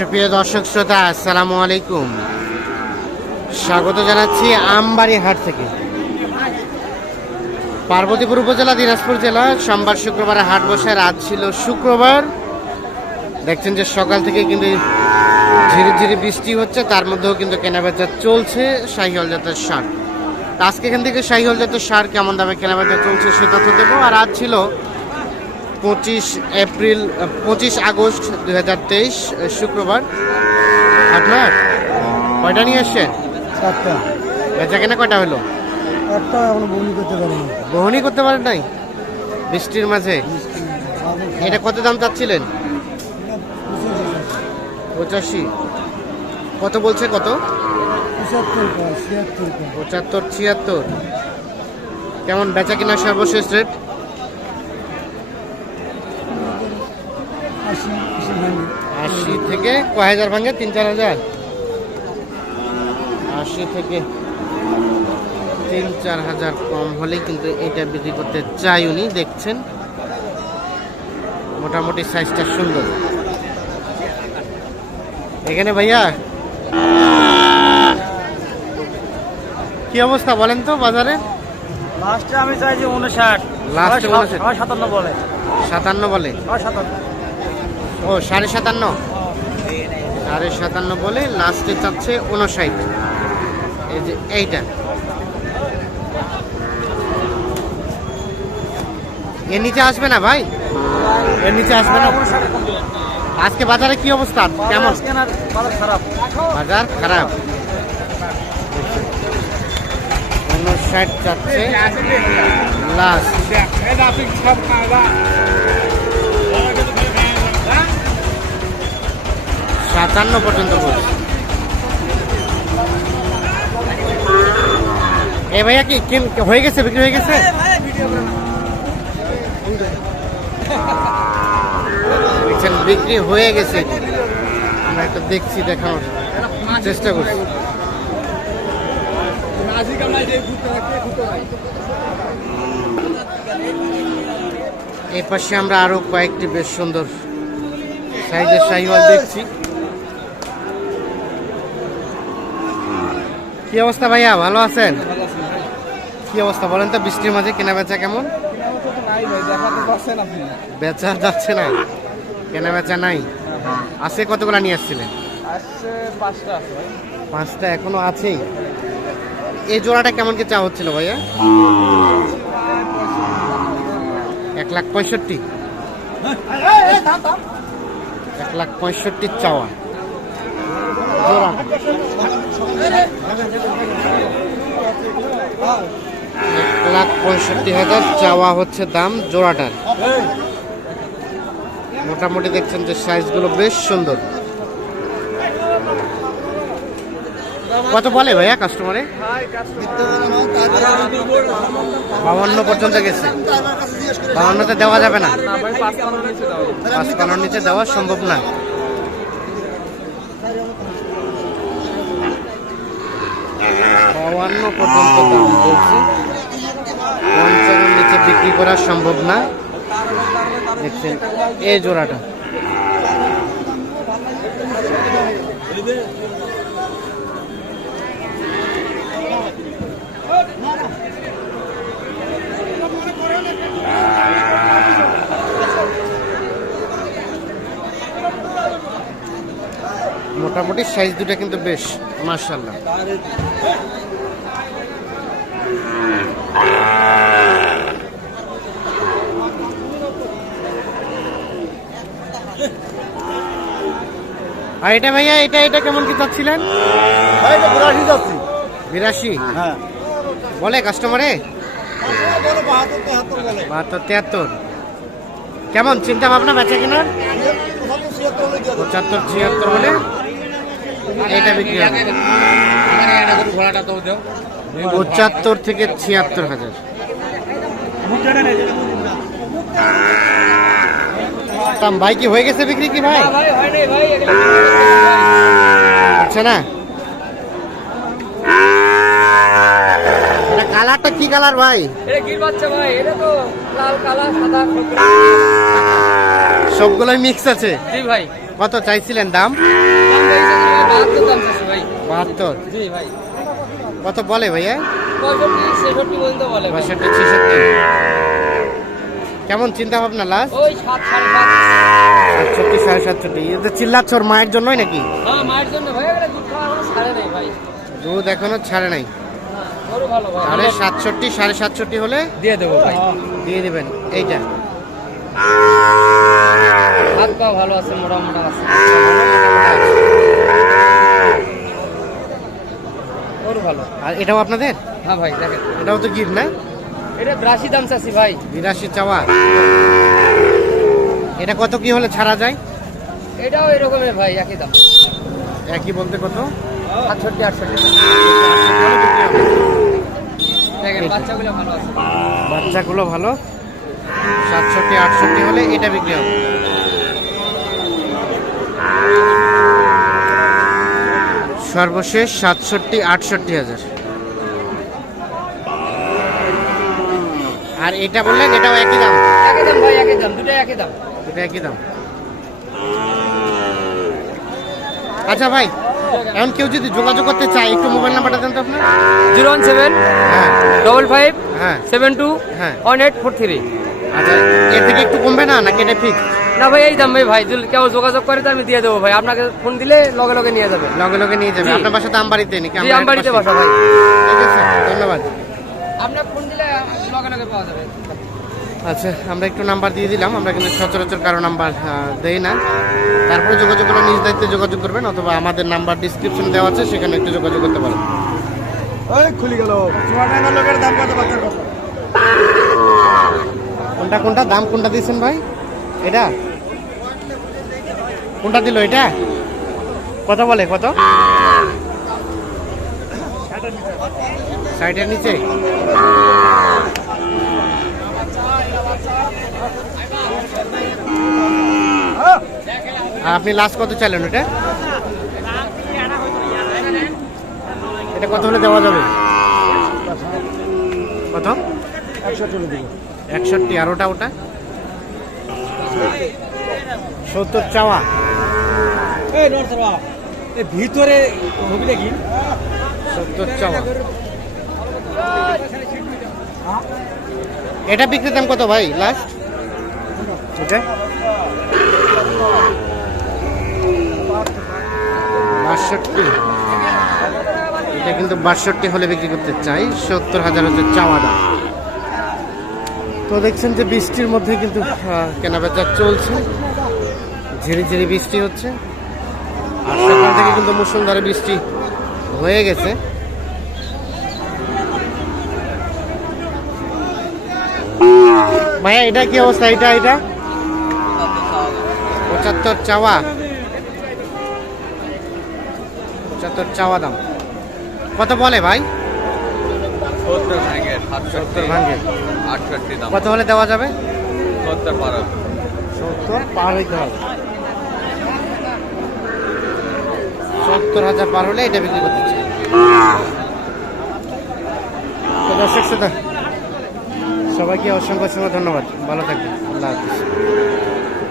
সুপ্রিয় দর্শক শ্রোতা, আসসালামু আলাইকুম। স্বাগত জানাচ্ছি আমবাড়ি হাট থেকে। পার্বতীপুর উপজেলা দিনাজপুর জেলা, সোমবার শুক্রবারে হাট বসে, রাত ছিল শুক্রবার। দেখছেন যে সকাল থেকে কিন্তু ঝিরি ঝিরি বৃষ্টি হচ্ছে, তার মধ্যেও কিন্তু কেনাবেচা চলছে শাহিহল জাতের সার। আজকে এখান থেকে শাহিহল জাতের সার কেমন দামে কেনাবেচা চলছে সে তথ্য দেবো। আর আজ ছিল পঁচিশ এপ্রিল পঁচিশ আগস্ট দু হাজার তেইশ শুক্রবার। আপনার? কয়টা নিয়ে এসছেন? চারটা। বেচা কেনা কয়টা হলো? একটা এখনও করতে বহনি করতে পারেন নাই? বৃষ্টির মাঝে? এটা কত দাম চাচ্ছিলেন? পঁচাশি। কত বলছে কত? পঁচাত্তর ছিয়াত্তর। কেমন বেচা কিনা সর্বশেষ রেট? আশি থেকে কয় হাজার ভাঙে? তিন চার হাজার? আশি থেকে তিন চার হাজার কম হলে কিন্তু এটা বিক্রি করতে চাই উনি দেখছেন। মোটামুটি সাইজটা সুন্দর। এখানে ভাইয়া? কি অবস্থা বলেন তো বাজারে? লাস্টে আমি চাইছি উনষাট। 59 সাতান্ন বলে। সাতান্ন বলে। সাতান্ন। ও সাড়ে সাতান্ন? সাড়ে সাতান্ন বলে লাস্টে চাচ্ছে উনষাট এই যে এইটা। এর নিচে আসবে না ভাই? এর নিচে আসবে না। আজকে বাজারে কি অবস্থা? কেমন? বাজার খারাপ। উনষাট চাচ্ছে। লাস্ট। সাতান্ন পর্যন্ত বলছে। এ ভাইয়া কি হয়ে গেছে, বিক্রি হয়ে গেছে? বিক্রি হয়ে গেছে। আমরা একটা দেখছি, দেখানোর চেষ্টা করছি। এই পাশে আমরা আরও কয়েকটি বেশ সুন্দর সাইজের শাহিওয়াল দেখছি। কি অবস্থা ভাইয়া? ভালো আছেন? কি অবস্থা বলেন তো, বৃষ্টির মাঝে কেনা বেচা কেমন? বেচা যাচ্ছে না। কেনা বেচা নাই। আছে কতগুলো নিয়ে আসছিলেন? পাঁচটা এখনও আছেই। এই জোড়াটা কেমন কি চা হচ্ছিল ভাইয়া? এক লাখ পঁয়ষট্টি। এক লাখ পঁয়ষট্টি চাওয়া। এক লাখ পঁয়ষট্টি হাজার চাওয়া হচ্ছে দাম জোড়াটার মোটামুটি দেখছেন যে সাইজগুলো বেশ সুন্দর। কত বলে ভাইয়া কাস্টমারে বাউন্ন পর্যন্ত গেছে। বাউন্নতে দেওয়া যাবে না। পাঁচ পানোর নিচে দেওয়া সম্ভব না। বাউান্ন পর্যন্ত দাম বলছে। পঞ্চান্নের নিচে বিক্রি করা সম্ভব না? দেখছেন এই জোড়াটা। মোটামুটি সাইজ দুটা কিন্তু বেশ মার্শাল্লাহ আর এটা ভাইয়া এটা এটা কেমন কি চাচ্ছিলেন? এটা বিরাশি যাচ্ছি বিরাশি? হ্যাঁ। বলে কাস্টমারে বাহাত্তর তেহাত্তর। তিয়াত্তর কেমন চিন্তা ভাবনা বেচা কেনার? পঁচাত্তর ছিয়াত্তর হলে দিয়ে দেবো। পঁচাত্তর ছিয়াত্তর হলে এটা বিক্রি হবে। পঁচাত্তর থেকে ছিয়াত্তর হাজার। ভাই কি হয়ে গেছে বিক্রি কি ভাই? আচ্ছা না। কালারটা কি কালার ভাই? সবগুলোই মিক্স আছে। জি ভাই। কত চাইছিলেন দাম? বাহাত্তর কত বলে ভাইয়া? পঁয়ষট্টি ছেষট্টি কেমন চিন্তা ভাবনা লাস্ট সাড়ে সাতষট্টি সাড়ে সাতষট্টি। এটা চিল্লাচ্ছ ওর মায়ের জন্যই নাকি? হ্যাঁ দুধ এখনও ছাড়ে নাই হ্যাঁ, তাহলে সাতষট্টি সাড়ে সাতষট্টি হলে? দিয়ে দেবো ভাই। দিয়ে দিবেন এইটা। হাত পা ভালো আছে মোটা মোটা আছে। গরু ভালো। আর এটাও আপনাদের? হ্যাঁ ভাই দেখেন। এটাও তো গির না? এটা ব্রাশি দাম চাচ্ছি ভাই। বিরাশি চাওয়া। এটা কত কি হলে ছাড়া যায়? এটাও এরকমই ভাই একই দাম। একই বলতে কত? আটষট্টি। দেখেন বাচ্চাগুলো ভালো আছে। বাচ্চাগুলো ভালো। সাতষট্টি আটষট্টি হলে এটা বিক্রি হবে। সর্বশেষ সাতষট্টি আটষট্টি হাজার। আর এটা বললেন এটাও একই দাম? একই দাম ভাই একই দাম দুটোই একই দাম। এটা একই দাম। আচ্ছা ভাই এখন কেউ যদি যোগাযোগ করতে চায় একটু মোবাইল নাম্বারটা দেন তো আপনার। জিরো ওয়ান সেভেন হ্যাঁ। ডবল ফাইভ হ্যাঁ। সেভেন টু হ্যাঁ। One eight four three. আচ্ছা এর থেকে একটু কমবে না নাকি এটা ফিক্স না ভাই এই দাম ভাই ভাই যদি কেউ যোগাযোগ করে তো আমি দিয়ে দেবো ভাই। আপনাকে ফোন দিলে লগে লগে নিয়ে যাবে। লগে লগে নিয়ে যাবে। আপনার বাসাতে আমবাড়িতে নাকি? জি আম বাড়িতে বাসা ভাই। ঠিক আছে ধন্যবাদ। আপনার ফোন দিলে লগে লগে পাওয়া যাবে। আচ্ছা আমরা একটু নাম্বার দিয়ে দিলাম। আমরা কিন্তু সচরাচর কারও নাম্বার দেই না। তারপরে যোগাযোগ করলে নিজ দায়িত্বে যোগাযোগ করবেন অথবা আমাদের নাম্বার ডিসক্রিপশনে দেওয়া আছে সেখানে একটু যোগাযোগ করতে পারেন। ওই খুলি গেল। লোকের দাম কত কোনটা কোনটা দাম কোনটা দিয়েছেন ভাই? এটা? কোনটা দিল এটা? কত বলে, কত? সাইডের নিচে। আপনি লাস্ট কত চাইলেন ওটা? এটা কত হলে দেওয়া যাবে? কত? একষট্টি। আর ওটা ওটা? সত্তর চাওয়া। ভিতরে হবি নাকি সত্তর চাওয়া। এটা বিক্রির দাম কত ভাই লাস্ট এটা? বাষট্টি। এটা কিন্তু বাষট্টি হলে বিক্রি করতে চাই সত্তর হাজার হচ্ছে চাওয়া দাম। তো দেখছেন যে বৃষ্টির মধ্যে কিন্তু কেনাবেচা চলছে। ঝিরি ঝিরি বৃষ্টি হচ্ছে। আর সকাল থেকে কিন্তু মুসলধারে বৃষ্টি হয়ে গেছে। ভাইয়া এটা কি অবস্থা? এটা এটা? পঁচাত্তর চাওয়া। পঁচাত্তর চাওয়া দাম। কত বলে ভাই? সত্তর ভাঙে আটষট্টি দাম। কত হলে দেওয়া যাবে? সত্তর সত্তর পার হইতে হবে। সত্তর হাজার পার হলে এটা বিক্রি করতে চাই। দর্শক শ্রোতা সবাইকে অসংখ্য অসংখ্য ধন্যবাদ। ভালো থাকবেন। আল্লাহ হাফিজ।